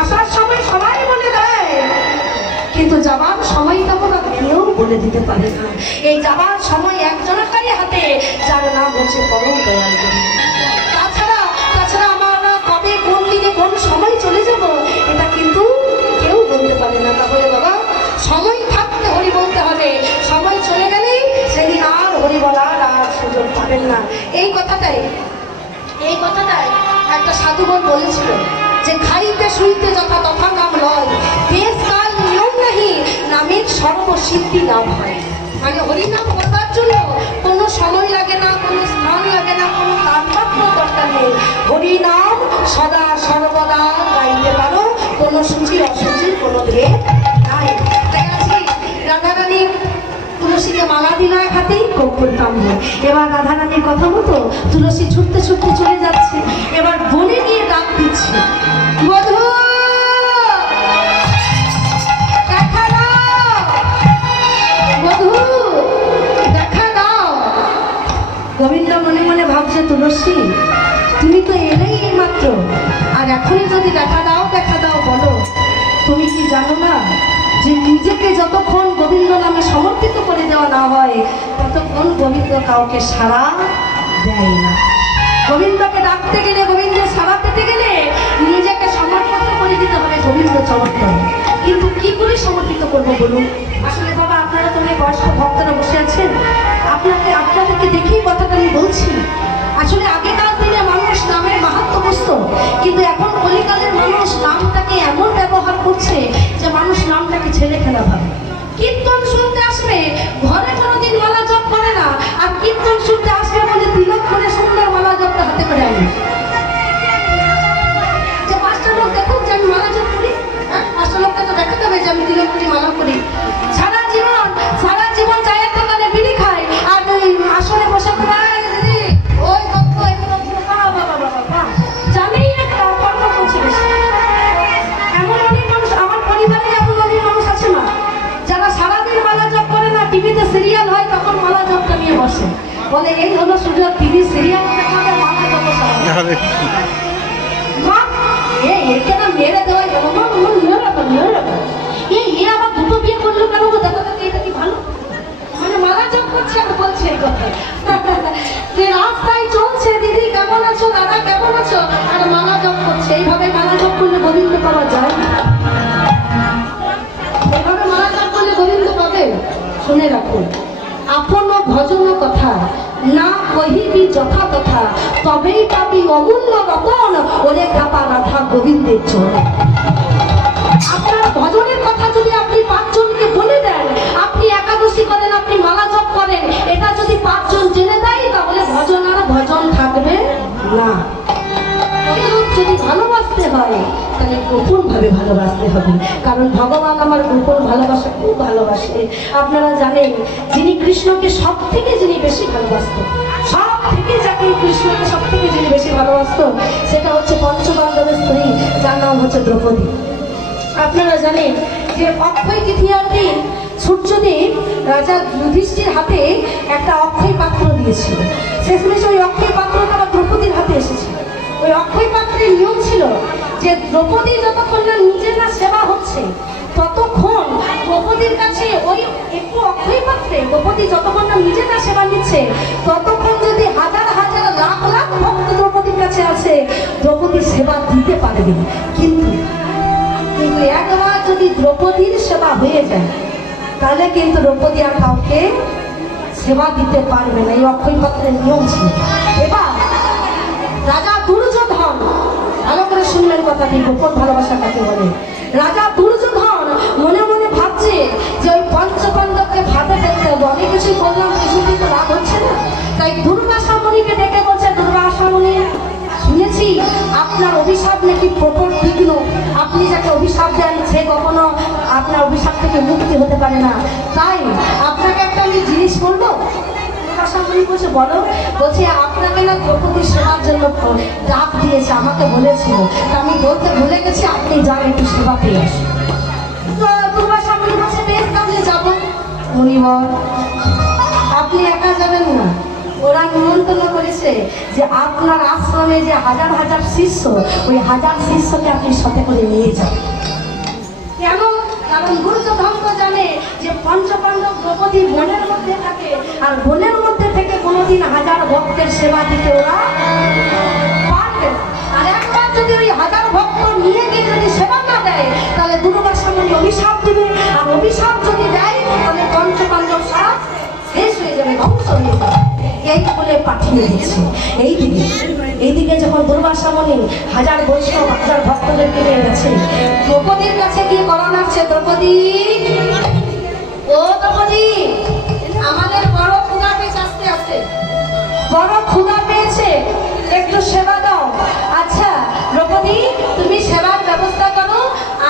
আসার সময় সবাই বলে দেয়, কিন্তু যাবার সময়টা ওরা কেউ বলে দিতে পারে না। এই যাবার সময় একজনকারই হাতে, যার নাম হচ্ছে পরম দয়াল গোবিন্দ। তাছাড়া আমরা কবে কোন দিনে কোন সময় চলে যাব এটা কিন্তু কেউ বলতে পারে না। তাহলে বাবা, সময় থাকতে হরি বলতে হবে, সময় চলে গেলেই সেদিন আর হরি বলার আর সুযোগ পাবেন না। এই কথাটাই একটা সাধুবর বলেছিল যে খাইতে শুইতে যথা তথা নাম লয়, দেশ কাল নিয়ম নাহি, নামের সর্বসিদ্ধি লাভ হয়। মানে হরিনাম করবার জন্য কোনো সময় লাগে না, কোনো স্থান লাগে না, কোনো তাৎপর্য দরকার নেই। হরিনাম সদা সর্বদা গাইতে পারো, কোনো সূচি অসুচির কোনো ভেদ নাই। রাধারানী তুলসীকে মালা দিল এক হাতেই, কর্পূর কাম্য। এবার রাধারানীর কথা মতো তুলসী ছুটতে ছুটতে চলে যাচ্ছে। এবার বনে নিয়ে ডাক দিচ্ছে, বধূ দেখা দাও, বধূ দেখা দাও। গোবিন্দ মনে মনে ভাবছে, তুলসী তুমি তো এলেই এইমাত্র, আর এখনই যদি দেখা দাও বলো, তুমি কি জানো না যে নিজেকে যতক্ষণ গোবিন্দ নামে সমর্পিত করে দেওয়া না হয় ততক্ষণ গোবিন্দ কাউকে সাড়া দেয় না। গোবিন্দকে ডাকতে গেলে, গোবিন্দের সাড়া পেতে গেলে নিজেকে সমর্পিত করে দিতে হবে গোবিন্দ চমৎকার। কিন্তু কি করে সমর্পিত করবো বলুন? আসলে বাবা, আপনারা তো অনেক বয়স্ক ভক্তরা বসে আছেন, আপনাদেরকে দেখেই কথাটা আমি বলছি। আসলে আগেকার দিনে মানুষ নামের মাহাত্ম্য বুঝতো, কিন্তু এখন কলিকালের মানুষ নামটাকে এমন ব্যবহার করছে যে মানুষ নামটাকে ছেড়ে ফেলা ভাবে। কীর্তন শুনতে আসবে, ঘরে কোনোদিন মালা জপ করে না, আর কীর্তন শুনতে আসবে বলে তিলক করে সুন্দর মালা জপটা হাতে করে আনি। যে পাঁচটা লোক দেখুক যে আমি মালা জপ করি, পাঁচটা লোককে তো দেখাতে হবে যে আমি তিলক করি, মালা করি। সারা জীবন চায়ের দোকানে বিড়ি খাই, আর আসলে বসে ওই ভক্ত জানেই একটা কর্ম করছে বেশি। এমন অনেক মানুষ, আমার পরিবারে এমন অনেক মানুষ আছে না, যারা সারাদিন মালা জপ করে না, টিভিতে সিরিয়াল হয় তখন মালা জপটা নিয়ে বসে, বলে এই হলো সুযোগ, টিভি সিরিয়াল দেখাতে মালা জপ একে না মেরে দেওয়া গেল, এ আবার দুটো বিয়ে করলো কেন? দেখা দেখে এটা কি ভালো? মানে মালা জপ করছে আর বলছে এই কথা যে রাস্তায় চলছে, দিদি কেমন আছো, দাদা কেমন আছো, আর মালা জপ করছে। এইভাবে মালা জপ করলে গোবিন্দ পাওয়া যায়? এইভাবে মালা জপ করলে গোবিন্দ পাবে? শুনে রাখুন, আপন ভজন কথা না কহিবি যথা তথা, তবেই পাবি অমূল্য রতন, ওরে খাপা রাধা গোবিন্দের চরণ। আপনার ভজনের কথা যদি আপনি পাঁচজনকে বলে দেন, আপনি একাদশী করেন, আপনি মালা জপ করেন, এটা যদি পাঁচজন জেনে দেয় তাহলে ভজন আর ভজন থাকবে না। যদি ভালোবাসতে হয় তাহলে গোপন ভাবে ভালোবাসতে হবে, কারণ ভগবান আমার গোপন ভালোবাসা খুব ভালোবাসে। আপনারা জানেন, যিনি কৃষ্ণকে সব থেকে যিনি বেশি ভালোবাসতেন, সব থেকে যাকে কৃষ্ণকে সব থেকে যিনি বেশি ভালোবাসত, সেটা হচ্ছে পঞ্চপাণ্ডবের স্ত্রী, যার নাম হচ্ছে দ্রৌপদী। আপনারা জানেন যে অক্ষয় তৃতীয়ার দিন সূর্যদেব রাজা যুধিষ্ঠির হাতে একটা অক্ষয় পাত্র দিয়েছিল। শেষমেশ ওই অক্ষয় পাত্রটা দ্রৌপদীর হাতে এসেছিল। ওই অক্ষয় পাত্রের নিয়ম ছিল যে দ্রৌপদী যতক্ষণ না নিজের না সেবা হচ্ছে ততক্ষণ দ্রৌপদীর কাছে ওই একটু অক্ষয় পাত্রে দ্রৌপদী যতক্ষণ না নিজের না সেবা নিচ্ছে ততক্ষণ যদি হাজার হাজার লাখ লাখ ভক্ত দ্রৌপদীর কাছে আছে, দ্রৌপদীর সেবা দিতে পারবে। কিন্তু একবার যদি দ্রৌপদীর সেবা হয়ে যায় তাহলে কিন্তু দ্রৌপদী আর কাউকে সেবা দিতে পারবে না। এই অক্ষয় পাত্রের নিয়ম ছিল। এবার রাজা দুর্যোধন, ভালো করে শুনলেন কথাটি, গোপন ভালোবাসা কাকে বলে। রাজা দুর্যোধন মনে মনে ভাবছে যে ওই পঞ্চপাণ্ডবকে ভাবে দেখতে হবে, অনেক কিছুই বললাম, কিছুতেই তো লাভ হচ্ছে না। তাই দুর্বাসা মুনিকে ডেকে বলছে, দুর্বাসা মুনি, শুনেছি আপনার অভিশাপ নাকি প্রকট বিঘ্ন, আপনি যাকে অভিশাপ দেন সে কখনো আপনার অভিশাপ থেকে মুক্তি হতে পারে না। তাই আপনাকে একটা আমি জিনিস বলবো। বলছে বলো। বলছে আপনাকে না দ্রৌপদী সেবার জন্য ডাক দিয়েছে, আমাকে বলেছিল, আমি বলতে ভুলে গেছি, আপনি যান একটু সেবা পেয়ে আসুন। দুর্বাসা মুনি বলছে বেশ তাহলে যাবো। মুনিবর আপনি একা যাবেন না, ওরা নিমন্ত্রণ করেছে, বলছে যে আপনার আশ্রমে যে হাজার হাজার শিষ্য, ওই হাজার শিষ্যকে আপনি সাথে করে নিয়ে যান। কেন? কারণ দুর্যোধন তো জানে যে পঞ্চপাণ্ডব দ্রৌপদী বনের মধ্যে থাকে, আর বনের মধ্যে থেকে কোনোদিন হাজার ভক্তের সেবা দিতে ওরা পারবে না। আর একবার যদি ওই হাজার ভক্ত নিয়ে গিয়ে যদি সেবা না দেয়, তাহলে দুর্বাসা মুনি অভিশাপ দিবে, আর অভিশাপ যদি দেয় তাহলে পঞ্চপাণ্ডব সারা শেষ হয়ে যাবে, ধ্বংস হয়ে যাবে। এই বলে পাঠিয়ে দিচ্ছে। এইদিকে যখন দুর্বাসা মুনি হাজার বৈষ্ণব হাজার ভক্তদেরকে নিয়ে গেছে, দ্রৌপদীর কাছে গিয়ে বলা লাগছে, দ্রৌপদী, ও দ্রৌপদী, আমাদের বড় ক্ষুধা পেয়েছে, আস্তে আস্তে বড় ক্ষুধা পেয়েছে, একটু সেবা দাও। আচ্ছা দ্রৌপদী, তুমি সেবার ব্যবস্থা করো,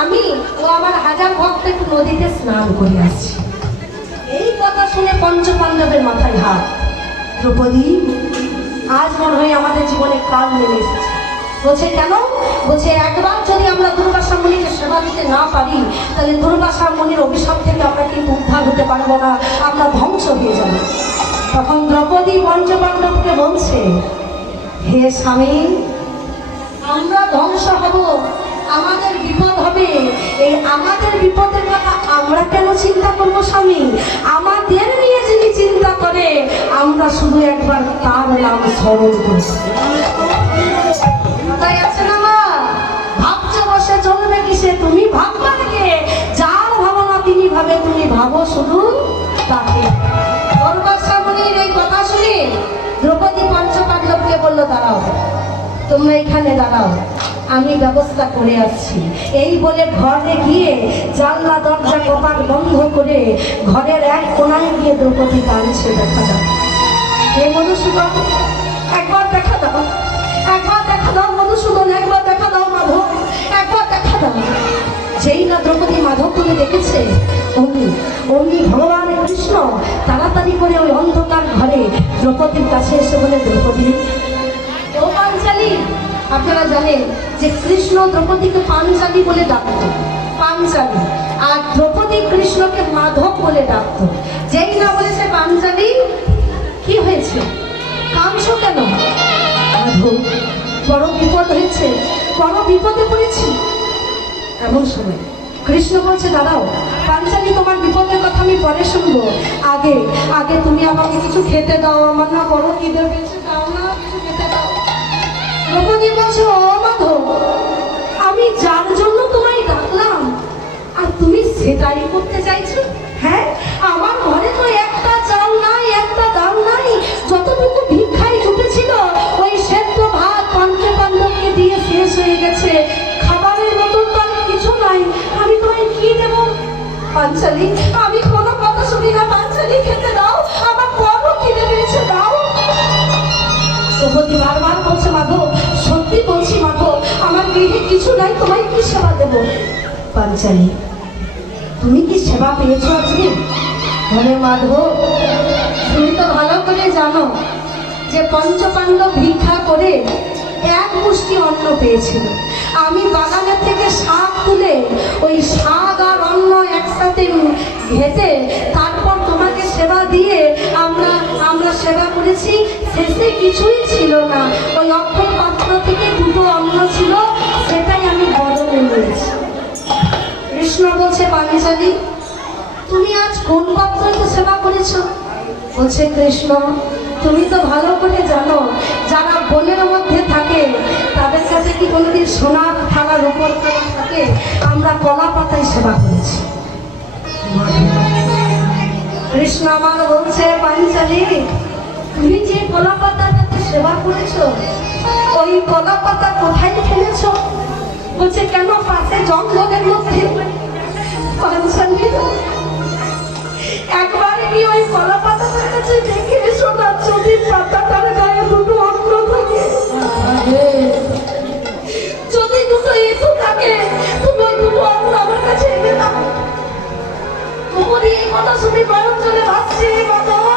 আমি ও আমার হাজার ভক্ত একটু নদীতে স্নান করে আসছি। এই কথা শুনে পঞ্চপাণ্ডবের মাথায় হাত। দ্রৌপদী, আজ মনে হয় আমাদের জীবনে কাল নেমে এসেছে। বলছে কেন? বলছে একবার যদি আমরা দুর্বাসা মুনিকে সেবা দিতে না পারি, তাহলে দুর্বাসা মুনির অভিশাপ থেকে আমরা কিন্তু উদ্ধার হতে পারবো না, আমরা ধ্বংস হয়ে যাব। তখন দ্রৌপদী পঞ্চপাণ্ডবকে বলছে, হে স্বামী, আমরা ধ্বংস হব, আমাদের বিপদ হবে, এই আমাদের বিপদের কথা আমরা কেন চিন্তা করব স্বামী? আমাদের নিয়ে যিনি চিন্তা করে, আমরা শুধু একবার তার নাম স্মরণ করি। তাই আছে না মা, ভাবছে বসে চলবে কিসে, তুমি ভাববা কে? যার ভাবনা তিনি ভাবে, তুমি ভাবো শুধু তাকে। দুর্বাসা মুনির এই কথা শুনে দ্রৌপদী পঞ্চপাণ্ডবকে বলল, দাঁড়াও, তোমরা এখানে দাঁড়াও, আমি ব্যবস্থা করে আসছি। এই বলে ঘরে গিয়ে জানলা দরজা কপাট বন্ধ করে ঘরের এক কোণায় গিয়ে দ্রৌপদী কাঁদছে। দেখা দাও হে মধুসূদন, একবার দেখা দাও, একবার দেখা দাও মধুসূদন, একবার দেখা দাও মাধব, একবার দেখা দাও। যেই না দ্রৌপদী মাধবকে দেখেছে, অমনি অমনি ভগবান কৃষ্ণ তাড়াতাড়ি করে ওই অন্ধকার ঘরে দ্রৌপদীর কাছে এসে বলে, দ্রৌপদী, ও পাঞ্চালী, আপনারা জানেন যে কৃষ্ণ দ্রৌপদীকে পাঞ্চালী বলে ডাকত, পাঞ্চালী, আর দ্রৌপদী কৃষ্ণকে মাধব বলে ডাকত। যেই না বলেছে পাঞ্চালী, কি হয়েছে, কাঁদছো কেন? মাধব, বড় বিপদ হয়েছে, বড় বিপদে পড়েছি। এমন সময় কৃষ্ণ বলছে, দাঁড়াও পাঞ্চালী, তোমার বিপদের কথা আমি পরে শুনবো, আগে আগে তুমি আমাকে কিছু খেতে দাও, আমার না বড় খিদে পেয়েছে, দাও না কিছু খেতে দাও। দ্রৌপদী বলছে, ও মাধব, আমি যার জন্য তোমায় ডাকলাম আর তুমি সেটাই করতে চাইছো? হ্যাঁ, আমার ঘরে তো একটা চাল নাই, একটা ডাল নাই, যতটুকু ভিক্ষায় জুটেছিল ওই সেদ্ধ ভাত পঞ্চপাণ্ডবকে দিয়ে শেষ হয়ে গেছে, খাবারের মতন তো আর কিছু নাই, আমি তোমায় কি দেব? পাঞ্চালী, আমি কোনো কথা শুনি না, পাঞ্চালী খেতে দাও, আমার বড় খিদে পেয়েছে, দাও। দ্রৌপদী বারবার বলছে, মাধব, সত্যি বলছি মাধব, আমার গৃহে কিছু নাই, তোমায় কি সেবা দেব? পাঞ্চালী, তুমি কি সেবা পেয়েছো আজকে? বলে, মাধব, তুমি তো ভালো করে জানো যে পঞ্চপাণ্ডব ভিক্ষা করে এক মুষ্টি অন্ন পেয়েছিল, আমি বাগানের থেকে শাক তুলে ওই শাক আর অন্ন একসাথে ঘেটে তারপর তোমাকে সেবা দিয়ে আমরা সেবা করেছি, শেষে কিছুই ছিল না, ওই অক্ষয় পাত্র থেকে দুটো অন্ন ছিল, সেটাই আমি বদলে নিয়েছি। কৃষ্ণ বলছে, পাঞ্চালী, তুমি আজ কোন পাত্রকে সেবা করেছ? বলছে, কৃষ্ণ, তুমি তো ভালো করে জানো যারা বনের মধ্যে থাকে তাদের কাছে কি কোনোদিন সোনার থালার উপর থাকে? আমরা কলা পাতায় সেবা করেছি। কৃষ্ণ আমার বলছে, পাঞ্চালী, তুমি যে কলা পাতাটাতে সেবা করেছ, ওই কলা পাতা কোথায় ফেলেছ? বলছে, কেন, পাশে জঙ্গলের মধ্যে। পাঞ্চালী, একবার কি ওই কলা পাতাটার কাছে দেখে এসো না, যদি পাতাটার গায়ে দুটো অন্ন থাকে, যদি দুটো এঁটো থাকে, তুমি ওই দুটো অন্ন আমার কাছে এনে দাও। তোমার এই কথা শুনে গরম চলে ভাসছে, মাধব,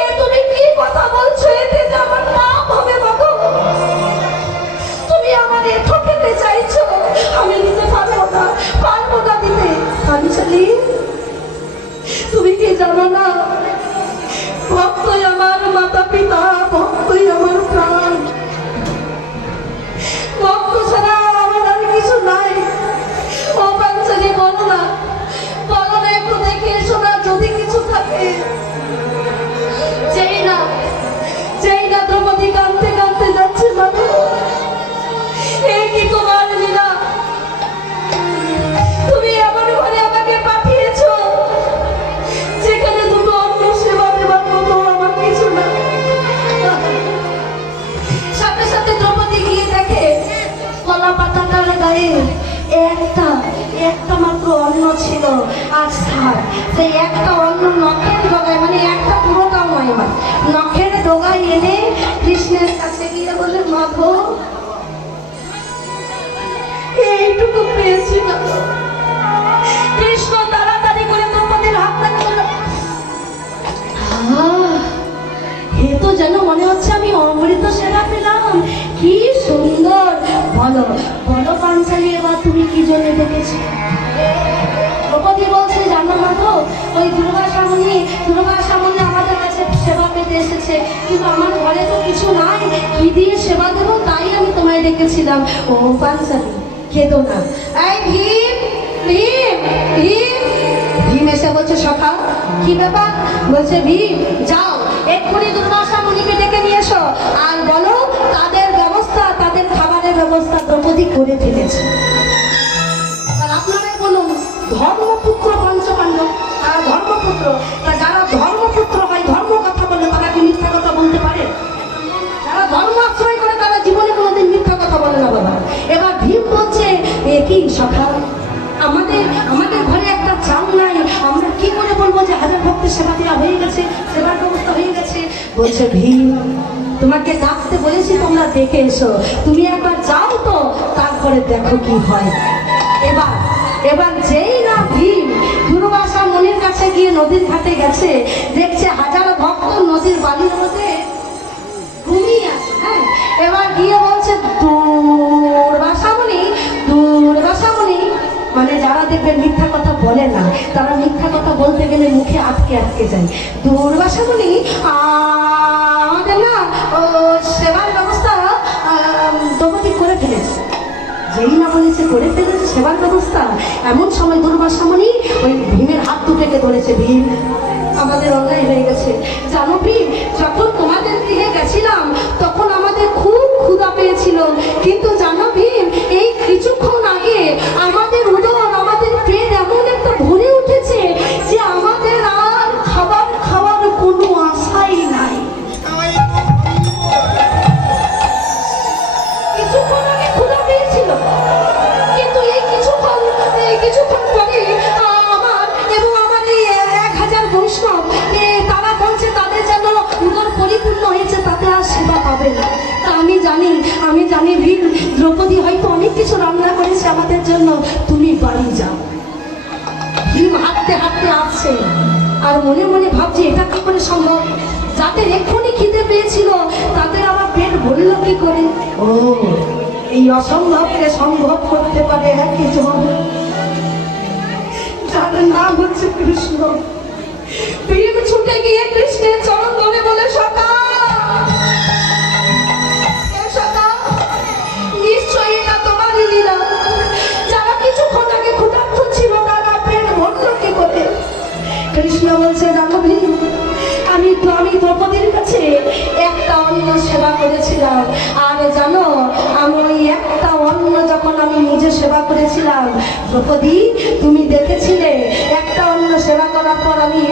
এ তুমি কি কথা বলছো? এতে যে আমার পাপ হবে মাধব, তুমি আমার এঁটো খেতে চাইছো, আমি দিতে পারবো না, পারবো না দিতে। পাঞ্চালী, তুমি কি জানো না, ভক্ত আমার মাতা পিতা, সেই একটা অন্য নখের ডগায়, মানে একটা পুরোটাও নয়, আমার নখের ডগায় এনে কৃষ্ণের কাছে গিয়ে বলে, মাধব এইটুকু পেয়েছি না। কৃষ্ণ তাড়াতাড়ি করে দ্রৌপদীর হাতটা ধরল। এ তো যেন মনে হচ্ছে আমি অমৃত সেবা পেলাম, কি সুন্দর। বলো বলো পাঞ্চালী, এবার তুমি কি জন্য ডেকেছো? দ্রৌপদী বলছে, জানো মাধব, ওই দুর্গাসামনে আমাদের কাছে সেবা পেতে এসেছে, কিন্তু আমার ঘরে তো কিছু নাই, কি দিয়ে সেবা দেবো, তাই আমি তোমায় ডেকেছিলাম। ও পাঞ্চালী, কেঁদো না। এই ভীম, ভীম, ভীম। ভীম এসে বলছে, সখা কি ব্যাপার? বলছে, ভীম যাও এক্ষুনি দুর্গাসামনিকে ডেকে নিয়ে এসো, আর বলো তাদের ব্যবস্থা, তাদের খাবারের ব্যবস্থা দ্রৌপদী করে ফেলেছে। আর আপনারাই বলুন, ধর্মপুত্র পঞ্চপাণ্ডব, তারা ধর্মপুত্র, তা যারা ধর্মপুত্র হয়, ধর্ম কথা বলে, তারা কি মিথ্যা কথা বলতে পারে? যারা ধর্ম আশ্রয় করে তারা জীবনে কোনোদিন মিথ্যা কথা বলে না বাবা। এবার ভীম বলছে, এ কি সখা, আমাদের ঘরে একটা চাল নাই, আমরা কি করে বলবো যে হাজার ভক্তের সেবা দেওয়া হয়ে গেছে, সেবার ব্যবস্থা হয়ে গেছে? বলছে, ভীম তোমাকে ডাকতে বলেছি, তোমরা দেখে এসো, তুমি একবার যাও তো, তারপরে দেখো কি হয়। এবার যেই না ভীম দুর্বাসা মনির কাছে গিয়ে নদীর ঘাটে গেছে, দেখছে হাজারো ভক্ত নদীর বালির মধ্যে ঘুমিয়ে আছে। হ্যাঁ, এবার গিয়ে বলছে, দুর্বাসামণি, মানে যারা দেখবেন মিথ্যা কথা বলে না, তারা মিথ্যা কথা বলতে গেলে মুখে আটকে যায়। দুর্বাসামণি, আমাদের না সেবার ব্যবস্থা দ্রৌপদী করে ফেলেছে। যেই না বলেছে করে ফেলেছে সেবার ব্যবস্থা, এমন সময় দুর্বাসামণি ওই ভীমের হাত দুটোকে ধরেছে। ভীম, আমাদের অন্যায় হয়ে গেছে, জানো ভীম, যখন তোমাদের দিকে গেছিলাম তখন আমাদের খুব ক্ষুধা পেয়েছিল, কিন্তু জানো ভীম, এই কিছুক্ষণ আগে আমাদের উদর, আমাদের পেট এমন একটা ভরে উঠেছে যে আমাদের আর খাবার খাওয়ার কোনো আশাই নাই। কিছুক্ষণ আগে ক্ষুধা পেয়েছিল, কিন্তু এই কিছুক্ষণ পরে আমার এবং আমার এই 1000 বৈষ্ণব, তারা বলছে তাদের যেন উদর পরিপূর্ণ হয়েছে, তাতে আর সেবা পাবে না। তা আমি জানি ভীম, দ্রৌপদী হয়তো অনেক কিছু রান্না করেছে আমাদের জন্য, তুমি বাড়ি যাও। ভীম হাঁটতে হাঁটতে আসছে, আর মনে মনে ভাবছে এটা কি করে সম্ভব, যাদের এক্ষুনি খিদে পেয়েছিল তাদের আমার পেট ভরল কি করে? ও, এই অসম্ভবকে সম্ভব করতে পারে একজন, যার নাম হচ্ছে কৃষ্ণ। ভীম ছুটে গিয়ে কৃষ্ণের চরণ ধরে বলে, সখা নিশ্চয়ই এটা তোমারই লীলা, যারা কিছুক্ষণ আগে ক্ষুধার্ত ছিল তারা পেট ভরল কি করে? কৃষ্ণ বলছে, জানো ভীম, আমি দ্রৌপদীর কাছে একটা অন্ন সেবা করেছিলাম, আর জানো আমি ওই একটা অন্ন যখন আমি নিজে সেবা করেছিলাম, দ্রৌপদী তুমি দেখেছিলে, একটা অন্ন সেবা করার পর আমি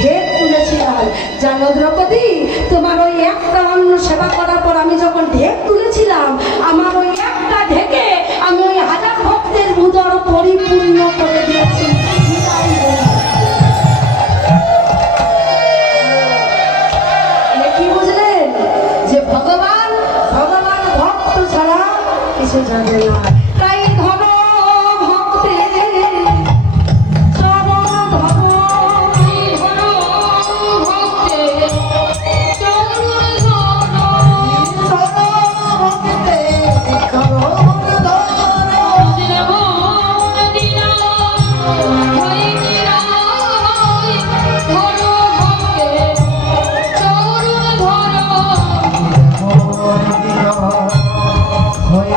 ঢেক তুলেছিলাম। জানো দ্রৌপদী, তোমার ওই একটা অন্ন সেবা করার পর আমি যখন ঢেক তুলেছিলাম, আমার ওই একটা ঢেকে আমি ওই 1000 ভক্তের উদর পরিপূর্ণ করে দিয়েছি। কি বুঝলেন যে ভগবান ভক্ত ছাড়া কিছু জানে না। তাই ধরো ভক্তের চরণ, হয়ে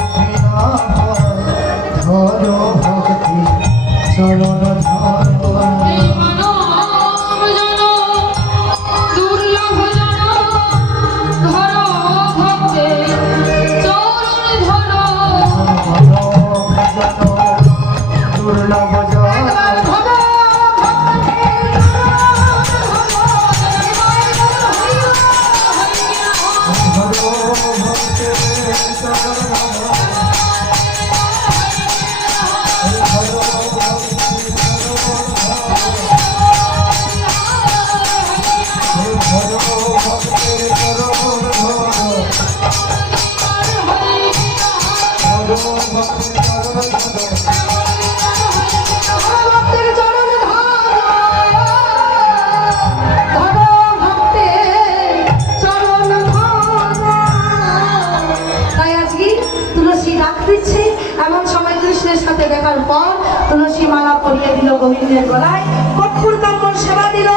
দিচ্ছে। এমন সময় কৃষ্ণের সাথে দেখার পর তুলসী মালা পরিয়ে দিল গোবিন্দের গলায়, কর্পূর কাম্বর সেবা দিল।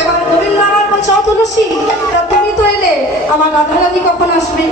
এবার গোবিন্দ আমার বলছে, তুলসী তুমি তো এলে, আমার রাধারানী কখন আসবে?